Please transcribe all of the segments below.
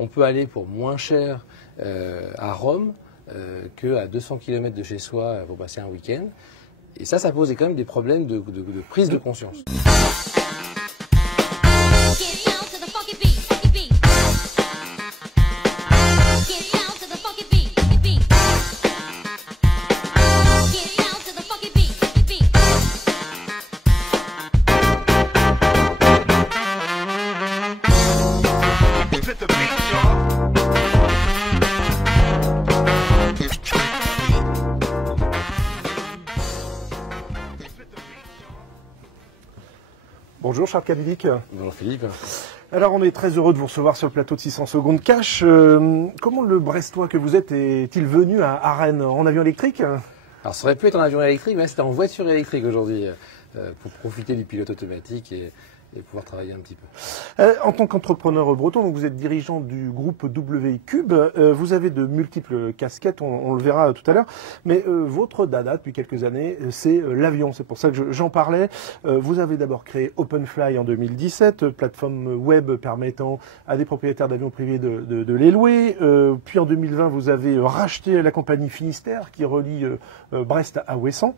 On peut aller pour moins cher à Rome qu'à 200 km de chez soi pour passer un week-end. Et ça pose quand même des problèmes de prise de conscience. Bonjour Charles Cabilic. Bonjour Philippe. Alors on est très heureux de vous recevoir sur le plateau de 600 secondes cash. Comment le Brestois que vous êtes est-il venu à Rennes en avion électrique? Alors ça aurait pu être en avion électrique, mais c'était en voiture électrique aujourd'hui pour profiter du pilote automatique et pouvoir travailler un petit peu. En tant qu'entrepreneur breton, donc vous êtes dirigeant du groupe WI-Cube. Vous avez de multiples casquettes, on le verra tout à l'heure. Mais votre dada depuis quelques années, c'est l'avion. C'est pour ça que j'en parlais. Vous avez d'abord créé OpenFly en 2017, plateforme web permettant à des propriétaires d'avions privés de les louer. Puis en 2020, vous avez racheté la compagnie Finistère qui relie Brest à Ouessant.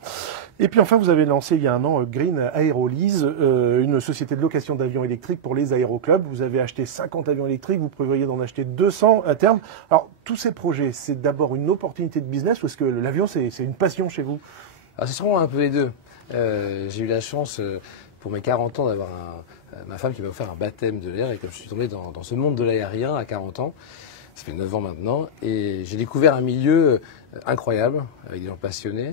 Et puis enfin, vous avez lancé il y a un an Green Aerolease, une société de location d'avions électriques pour les aéroclubs. Vous avez acheté 50 avions électriques, vous prévoyez d'en acheter 200 à terme. Alors, tous ces projets, c'est d'abord une opportunité de business ou est-ce que l'avion, c'est une passion chez vous? Alors, c'est sûrement un peu les deux. J'ai eu la chance, pour mes 40 ans, d'avoir ma femme qui m'a offert un baptême de l'air et comme je suis tombé dans ce monde de l'aérien à 40 ans, ça fait 9 ans maintenant, et j'ai découvert un milieu incroyable, avec des gens passionnés,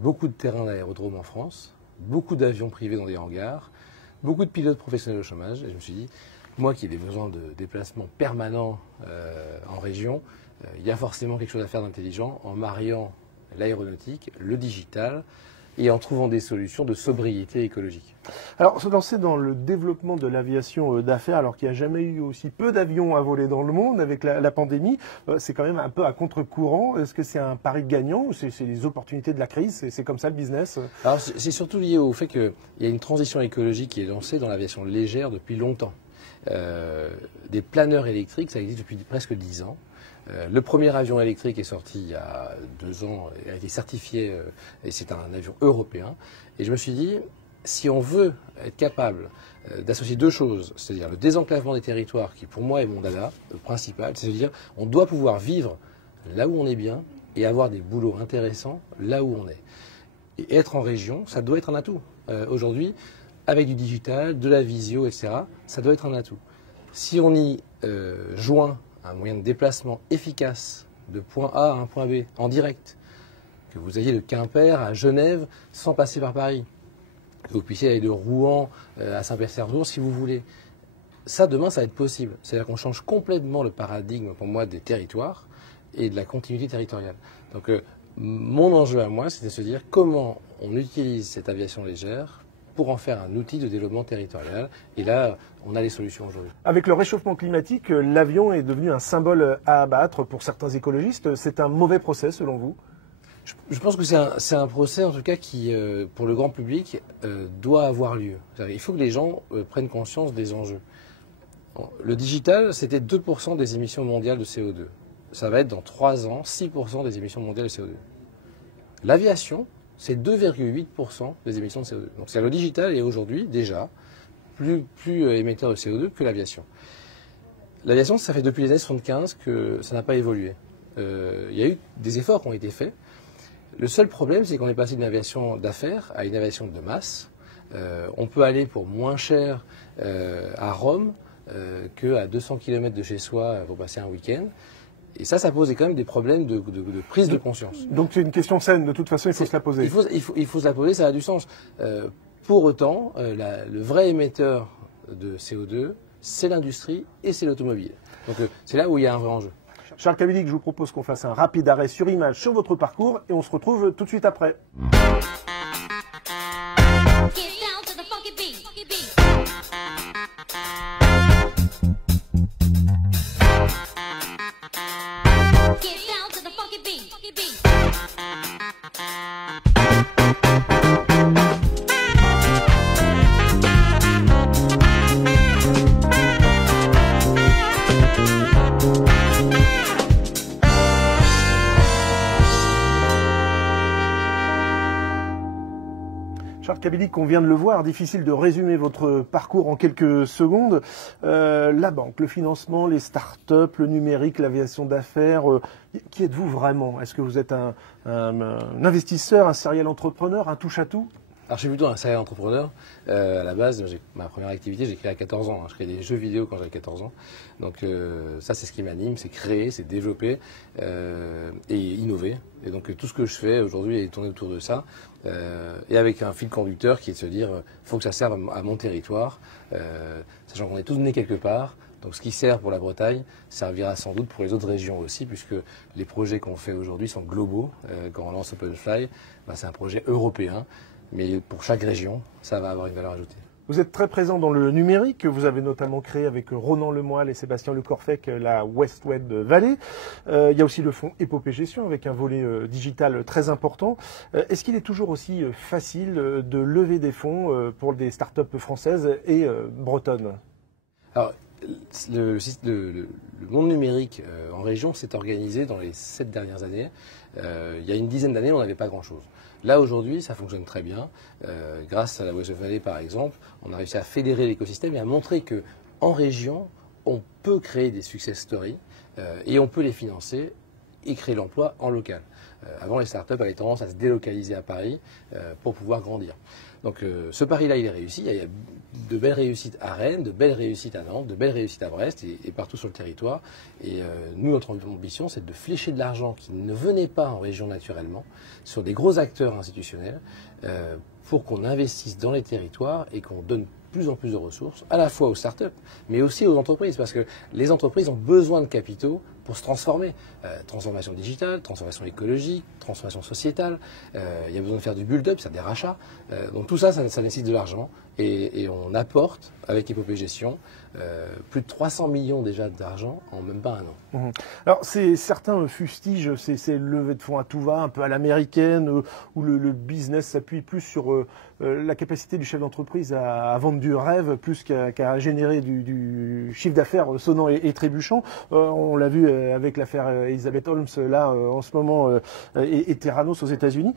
beaucoup de terrains d'aérodrome en France, beaucoup d'avions privés dans des hangars, beaucoup de pilotes professionnels au chômage, et je me suis dit, moi qui ai des besoins de déplacement permanent en région, il y a forcément quelque chose à faire d'intelligent en mariant l'aéronautique, le digital, et en trouvant des solutions de sobriété écologique. Alors, se lancer dans le développement de l'aviation d'affaires, alors qu'il n'y a jamais eu aussi peu d'avions à voler dans le monde avec la pandémie, c'est quand même un peu à contre-courant. Est-ce que c'est un pari gagnant ou c'est les opportunités de la crise? C'est comme ça le business? Alors, c'est surtout lié au fait qu'il y a une transition écologique qui est lancée dans l'aviation légère depuis longtemps. Des planeurs électriques, ça existe depuis presque 10 ans. Le premier avion électrique est sorti il y a 2 ans, il a été certifié et c'est un avion européen. Et je me suis dit, si on veut être capable d'associer deux choses, c'est-à-dire le désenclavement des territoires, qui pour moi est mon dada principal, c'est-à-dire on doit pouvoir vivre là où on est bien et avoir des boulots intéressants là où on est. Et être en région, ça doit être un atout. Aujourd'hui, avec du digital, de la visio, etc., ça doit être un atout. Si on y joint un moyen de déplacement efficace de point A à un point B en direct, que vous ayez de Quimper à Genève sans passer par Paris, que vous puissiez aller de Rouen à Saint-Pétersbourg si vous voulez. Ça, demain, ça va être possible. C'est-à-dire qu'on change complètement le paradigme, pour moi, des territoires et de la continuité territoriale. Donc, mon enjeu à moi, c'est de se dire comment on utilise cette aviation légère pour en faire un outil de développement territorial. Et là, on a les solutions aujourd'hui. Avec le réchauffement climatique, l'avion est devenu un symbole à abattre pour certains écologistes. C'est un mauvais procès, selon vous? Je pense que c'est un procès, en tout cas, qui, pour le grand public, doit avoir lieu. Il faut que les gens prennent conscience des enjeux. Le digital, c'était 2% des émissions mondiales de CO2. Ça va être dans 3 ans, 6% des émissions mondiales de CO2. L'aviation, c'est 2,8% des émissions de CO2. Donc c'est le digital est aujourd'hui déjà plus émetteur de CO2 que l'aviation. L'aviation, ça fait depuis les années 75 que ça n'a pas évolué. Il y a eu des efforts qui ont été faits. Le seul problème, c'est qu'on est passé d'une aviation d'affaires à une aviation de masse. On peut aller pour moins cher à Rome qu'à 200 km de chez soi pour passer un week-end. Et ça pose quand même des problèmes de prise de conscience. Donc c'est une question saine, de toute façon, il faut se la poser. Il faut se la poser, ça a du sens. Pour autant, le vrai émetteur de CO2, c'est l'industrie et c'est l'automobile. Donc c'est là où il y a un vrai enjeu. Charles Cabilic, je vous propose qu'on fasse un rapide arrêt sur image sur votre parcours et on se retrouve tout de suite après. Charles Kabilik, on vient de le voir, difficile de résumer votre parcours en quelques secondes. La banque, le financement, les startups, le numérique, l'aviation d'affaires, qui êtes-vous vraiment? Est-ce que vous êtes un investisseur, un serial entrepreneur, un touche-à-tout? Alors, je suis plutôt un serial entrepreneur. À la base, ma première activité, j'ai créé à 14 ans. Je créais des jeux vidéo quand j'avais 14 ans. Donc, ça, c'est ce qui m'anime, c'est créer, c'est développer et innover. Et donc, tout ce que je fais aujourd'hui est tourné autour de ça. Et avec un fil conducteur qui est de se dire, il faut que ça serve à mon territoire, sachant qu'on est tous nés quelque part. Donc ce qui sert pour la Bretagne servira sans doute pour les autres régions aussi, puisque les projets qu'on fait aujourd'hui sont globaux. Quand on lance OpenFly, c'est un projet européen, mais pour chaque région, ça va avoir une valeur ajoutée. Vous êtes très présent dans le numérique. Vous avez notamment créé avec Ronan Lemoyle et Sébastien Lecorfec la West Web Valley. Il y a aussi le fonds Épopée Gestion avec un volet digital très important. Est-ce qu'il est toujours aussi facile de lever des fonds pour des startups françaises et bretonnes? Alors, le monde numérique en région s'est organisé dans les 7 dernières années. Il y a une dizaine d'années, on n'avait pas grand-chose. Là, aujourd'hui, ça fonctionne très bien. Grâce à la West Valley, par exemple, on a réussi à fédérer l'écosystème et à montrer qu'en région, on peut créer des success stories et on peut les financer et créer l'emploi en local. Avant, les startups avaient tendance à se délocaliser à Paris pour pouvoir grandir. Donc ce pari-là, il est réussi. Il y a de belles réussites à Rennes, de belles réussites à Nantes, de belles réussites à Brest et partout sur le territoire. Et nous, notre ambition, c'est de flécher de l'argent qui ne venait pas en région naturellement sur des gros acteurs institutionnels pour qu'on investisse dans les territoires et qu'on donne plus en plus de ressources, à la fois aux startups, mais aussi aux entreprises, parce que les entreprises ont besoin de capitaux pour se transformer. Transformation digitale, transformation écologique, transformation sociétale, il y a besoin de faire du build-up, c'est-à-dire des rachats. Donc tout ça, ça nécessite de l'argent et on apporte, avec Épopée Gestion, plus de 300 millions déjà d'argent en même pas un an. Alors certains fustigent ces levées de fonds à tout va, un peu à l'américaine, où le business s'appuie plus sur la capacité du chef d'entreprise à vendre du rêve plus qu'à générer du chiffre d'affaires sonnant et trébuchant. On l'a vu avec l'affaire Elizabeth Holmes là en ce moment et Theranos aux États-Unis.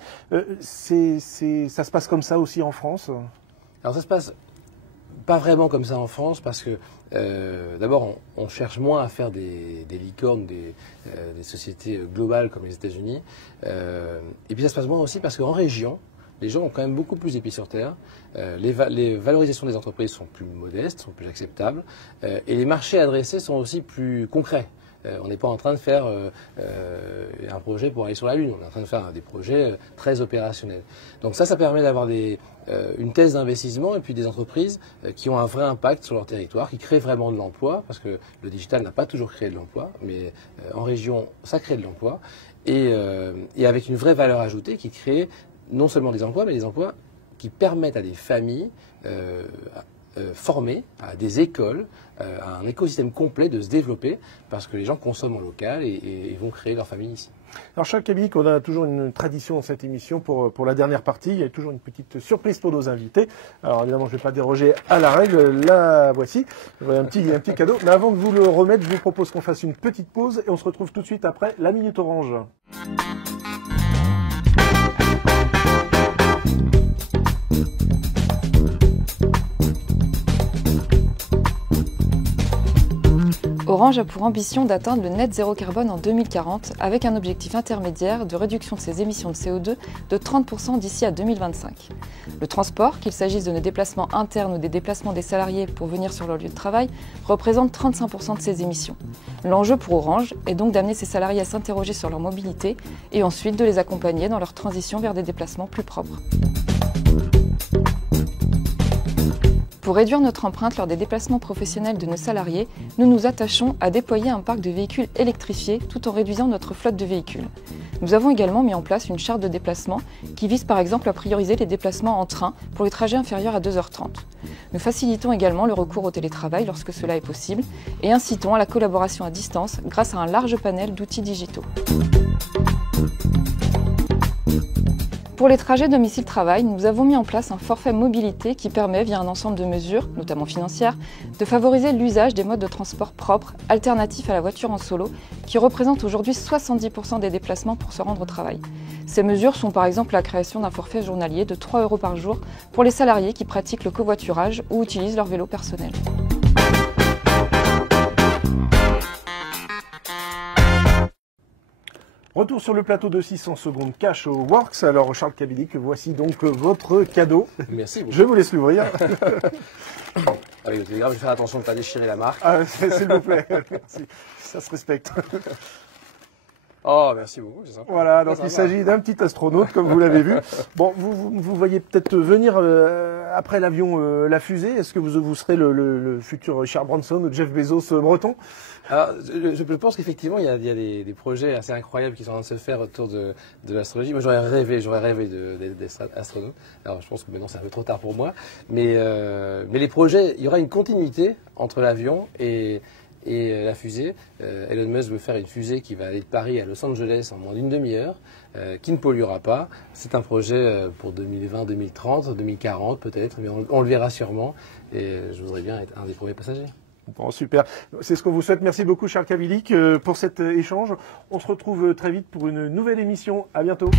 Ça se passe comme ça aussi en France? Alors ça se passe pas vraiment comme ça en France parce que d'abord on cherche moins à faire des licornes, des sociétés globales comme les États-Unis. Et puis ça se passe moins aussi parce qu'en région, les gens ont quand même beaucoup plus d'épices sur terre. Les valorisations des entreprises sont plus modestes, sont plus acceptables. Et les marchés adressés sont aussi plus concrets. On n'est pas en train de faire un projet pour aller sur la Lune. On est en train de faire des projets très opérationnels. Donc ça permet d'avoir une thèse d'investissement et puis des entreprises qui ont un vrai impact sur leur territoire, qui créent vraiment de l'emploi, parce que le digital n'a pas toujours créé de l'emploi, mais en région, ça crée de l'emploi. Et avec une vraie valeur ajoutée qui crée non seulement des emplois, mais des emplois qui permettent à des familles formées, à des écoles, à un écosystème complet de se développer parce que les gens consomment en local et vont créer leur famille ici. Alors Charles Kabilik, on a toujours une tradition dans cette émission pour la dernière partie. Il y a toujours une petite surprise pour nos invités. Alors évidemment, je ne vais pas déroger à la règle. La voici. Un petit cadeau. Mais avant de vous le remettre, je vous propose qu'on fasse une petite pause et on se retrouve tout de suite après la Minute Orange. Orange a pour ambition d'atteindre le net zéro carbone en 2040 avec un objectif intermédiaire de réduction de ses émissions de CO2 de 30% d'ici à 2025. Le transport, qu'il s'agisse de nos déplacements internes ou des déplacements des salariés pour venir sur leur lieu de travail, représente 35% de ces émissions. L'enjeu pour Orange est donc d'amener ses salariés à s'interroger sur leur mobilité et ensuite de les accompagner dans leur transition vers des déplacements plus propres. Pour réduire notre empreinte lors des déplacements professionnels de nos salariés, nous nous attachons à déployer un parc de véhicules électrifiés tout en réduisant notre flotte de véhicules. Nous avons également mis en place une charte de déplacement qui vise par exemple à prioriser les déplacements en train pour les trajets inférieurs à 2h30. Nous facilitons également le recours au télétravail lorsque cela est possible et incitons à la collaboration à distance grâce à un large panel d'outils digitaux. Pour les trajets domicile-travail, nous avons mis en place un forfait mobilité qui permet, via un ensemble de mesures, notamment financières, de favoriser l'usage des modes de transport propres, alternatifs à la voiture en solo, qui représentent aujourd'hui 70% des déplacements pour se rendre au travail. Ces mesures sont par exemple la création d'un forfait journalier de 3 € par jour pour les salariés qui pratiquent le covoiturage ou utilisent leur vélo personnel. Retour sur le plateau de 600 secondes cash au Works. Alors Charles Kabilik, voici donc votre cadeau. Merci beaucoup. Je vous laisse l'ouvrir. Ah oui, c'est grave, je vais faire attention de ne pas déchirer la marque. Ah, s'il vous plaît, merci. Ça se respecte. Oh, merci beaucoup, c'est sympa. Voilà, donc Ça il va. s'agit d'un petit astronaute, comme vous l'avez vu. Bon, vous voyez peut-être venir après l'avion la fusée. Est-ce que vous serez le futur Richard Branson ou Jeff Bezos breton? Alors, je pense qu'effectivement, il y a des projets assez incroyables qui sont en train de se faire autour de l'astrologie. Moi, j'aurais rêvé d'être astronaute. Alors, je pense que maintenant, c'est un peu trop tard pour moi. Mais les projets, il y aura une continuité entre l'avion et la fusée. Elon Musk veut faire une fusée qui va aller de Paris à Los Angeles en moins d'une demi-heure, qui ne polluera pas. C'est un projet pour 2020, 2030, 2040 peut-être, mais on le verra sûrement. Et je voudrais bien être un des premiers passagers. Bon, super. C'est ce qu'on vous souhaite. Merci beaucoup, Charles Kabilik, pour cet échange. On se retrouve très vite pour une nouvelle émission. À bientôt.